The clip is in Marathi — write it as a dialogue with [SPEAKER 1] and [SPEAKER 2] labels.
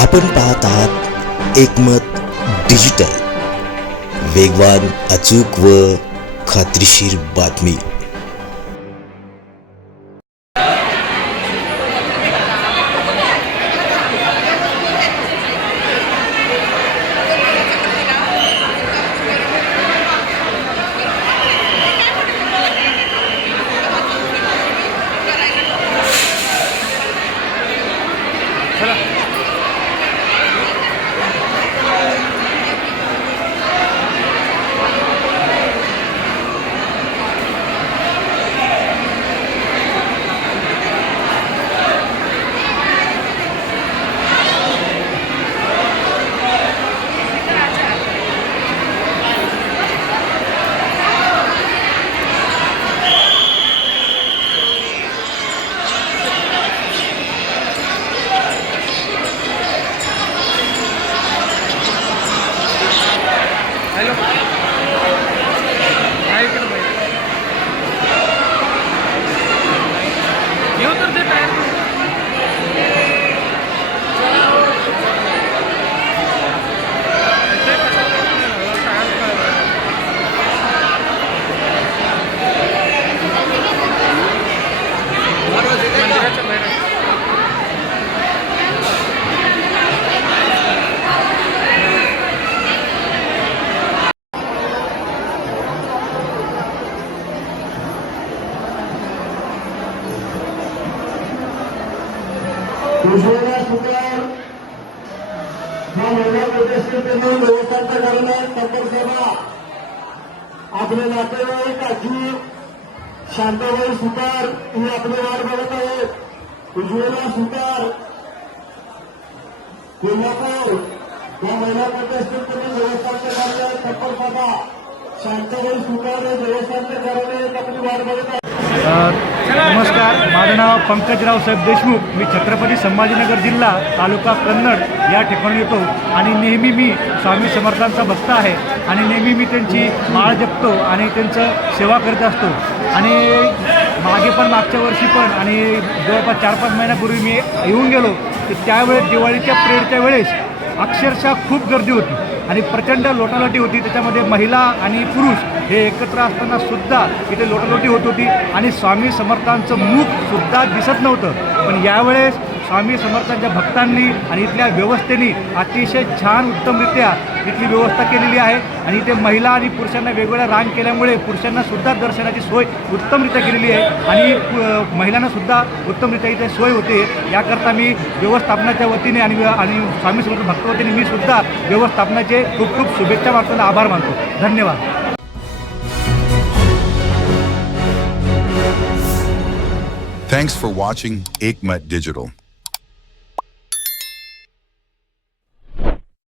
[SPEAKER 1] आपण पाहत आहात एकमत डिजिटल. वेगवान अचूक व खात्रीशीर बातमी.
[SPEAKER 2] उज्ज्वला सुतार हा महिला प्रदेशातील त्यांनी व्यवस्थापन करणं संपर्क आपले नातेवाईक आजी शांताबाई सुतार ही आपली वाट बघत आहेत. उज्ज्वला सुतार. कोल्हापूर. या महिला प्रदेशातील त्यांनी व्यवस्थापन करणं संपर्क सेवा शांताबाई सुतार हे व्यवस्थापन करणं आपली वाट बघत आहेत.
[SPEAKER 3] नमस्कार माझं नाव पंकजराव साहेब देशमुख. मी छत्रपती संभाजीनगर जिल्हा तालुका कन्नड या ठिकाणी येतो आणि नेहमी मी स्वामी समर्थांचा भक्त आहे आणि नेहमी मी त्यांची माळ जपतो आणि त्यांचं सेवा करत असतो. आणि मागे पण मागच्या वर्षी पण आणि जवळपास चार पाच महिन्यापूर्वी मी येऊन गेलो तर त्यावेळेस दिवाळीच्या प्रेडच्या वेळेस अक्षरशः खूप गर्दी होती. आणि प्रचंड लोटालोटी होती. त्याच्यामध्ये महिला आणि पुरुष हे एकत्र असताना सुद्धा इथे लोटालोटी होत होती. आणि स्वामी समर्थांचं मुख सुद्धा दिसत नव्हतं. पण यावेळेस स्वामी समर्थांच्या भक्तांनी आणि इथल्या व्यवस्थेने अतिशय छान उत्तमरित्या इथली व्यवस्था केलेली आहे. आणि इथे महिला आणि पुरुषांना वेगवेगळ्या रांग केल्यामुळे पुरुषांनासुद्धा दर्शनाची सोय उत्तमरित्या केलेली आहे. आणि महिलांनासुद्धा उत्तमरित्या इथे सोय होते. याकरता मी व्यवस्थापनाच्या वतीने आणि आणि स्वामी समर्थ भक्तवतीने मी सुद्धा व्यवस्थापनाचे खूप खूप शुभेच्छा मागतो आभार मानतो. धन्यवाद.
[SPEAKER 4] Thanks for watching Aikmat Digital.